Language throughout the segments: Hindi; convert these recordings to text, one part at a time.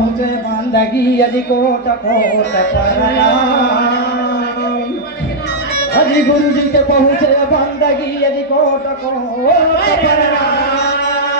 पहुँचे बंदगी यदि कोट कोट प्रणाम। हरि गुरु जी के पहुँचे बंदगी यदि कोट कोट प्रणाम।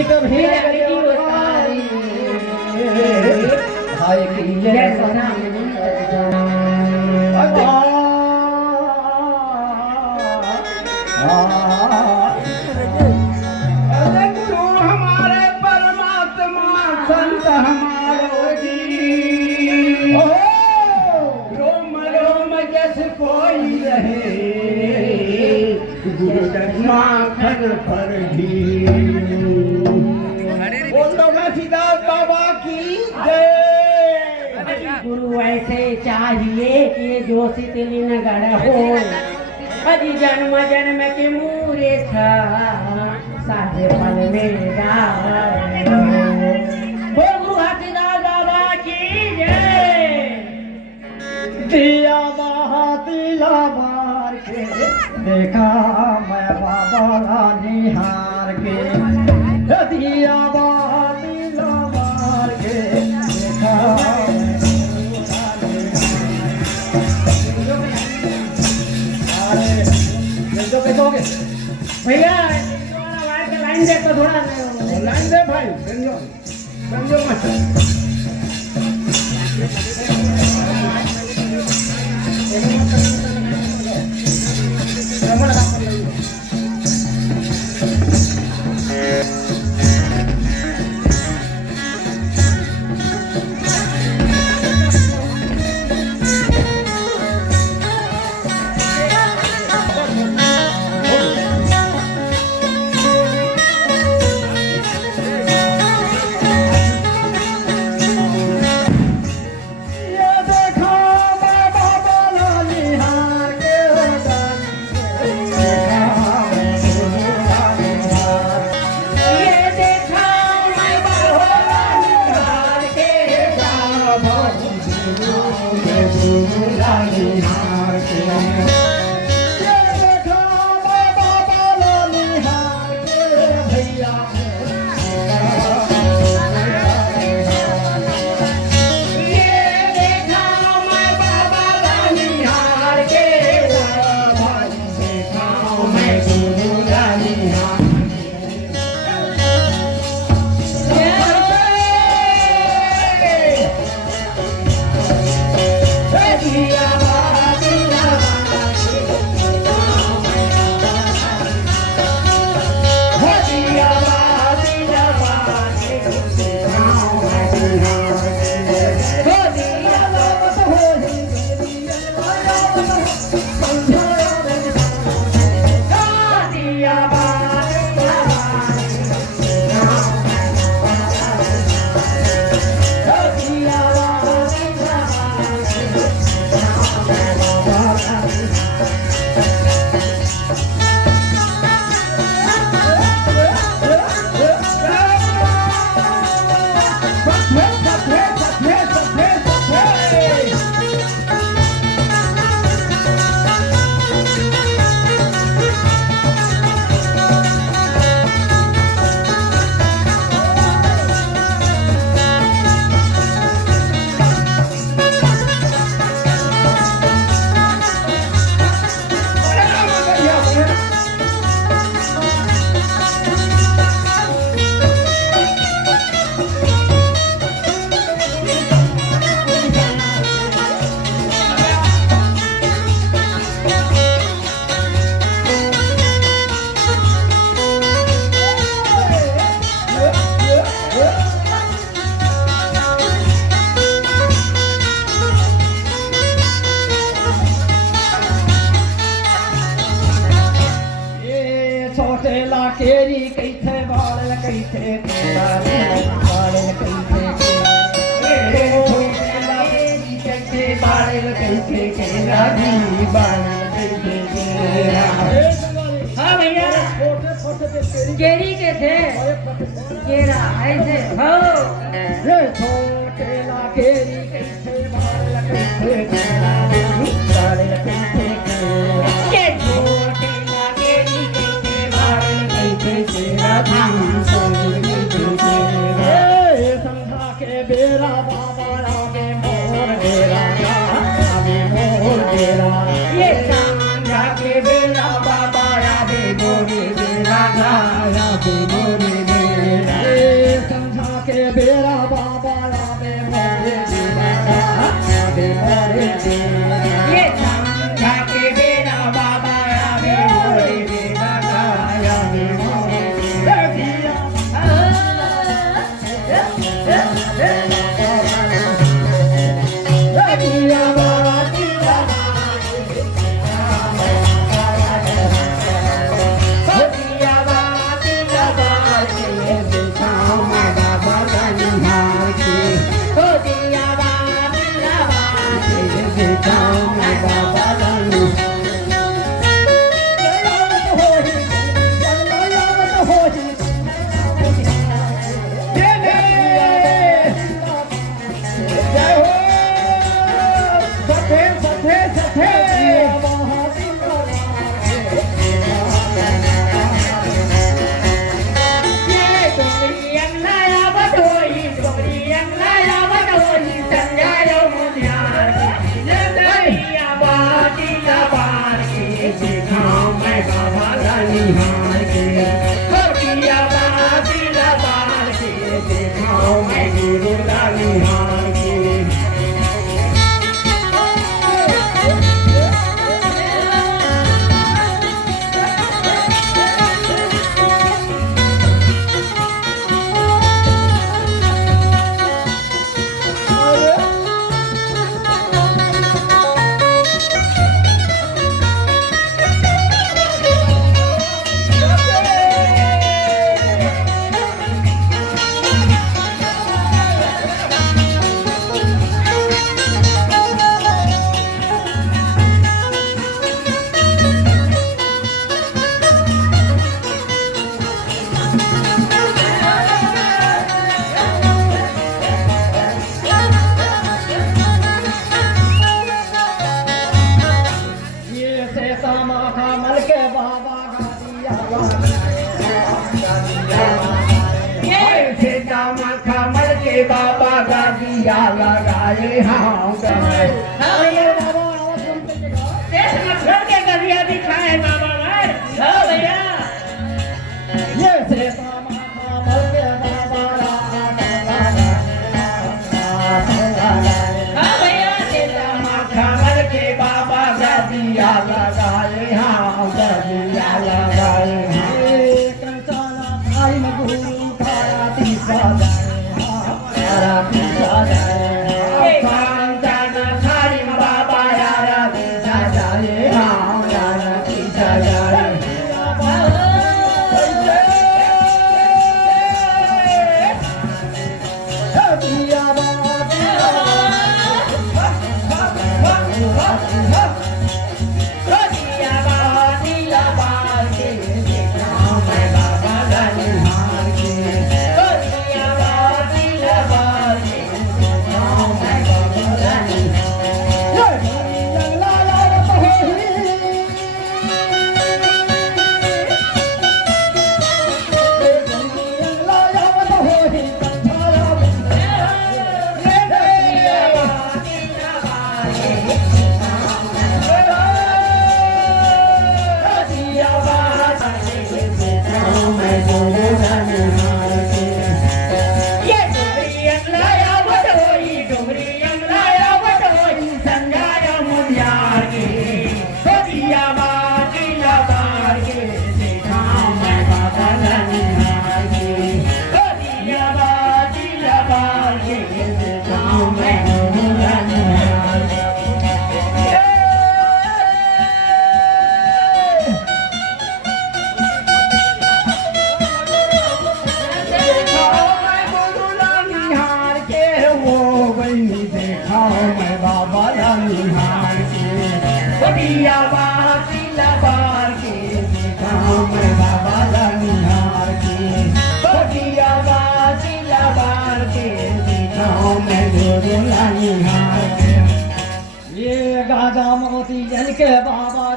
इत भीड़ हाय की जय पर भी बोलो घसीदास बाबा की जय। गुरु ऐसे चाहिए कि जोशी तिली न गढ़ हो अजी जन्म जन्म के मूरे साधे पल में बोल गुरु घसीदास बाबा की जय। दिया बहातिला बार के देखा मैं बाबा निहार के दिया बहातिला बार के देखा भैया लाइन दे तो थोड़ा लाइन दे भाई संजो मास्टर केरी कैथे बाल कैथे बाल कैथे कैथे बाल कैथे हाँ भैया केरी के थे केरा ऐसे हो छोटे ला केरी कैथे बाल कैथे बाल कैथे निहार के छोटिया बातिला बार के देखाओ मैं गुरु ला निहार के बाबा गादिया लगाए हाँ छोड़ के गदिया दिखाए बाबा हाँ भैया ये से हाँ भैया कमल के बाबा गादिया लगाए हाँ गदिया लगाए हाँ गुरु थारा तीसरा ये गाजा मोती जन के बाबा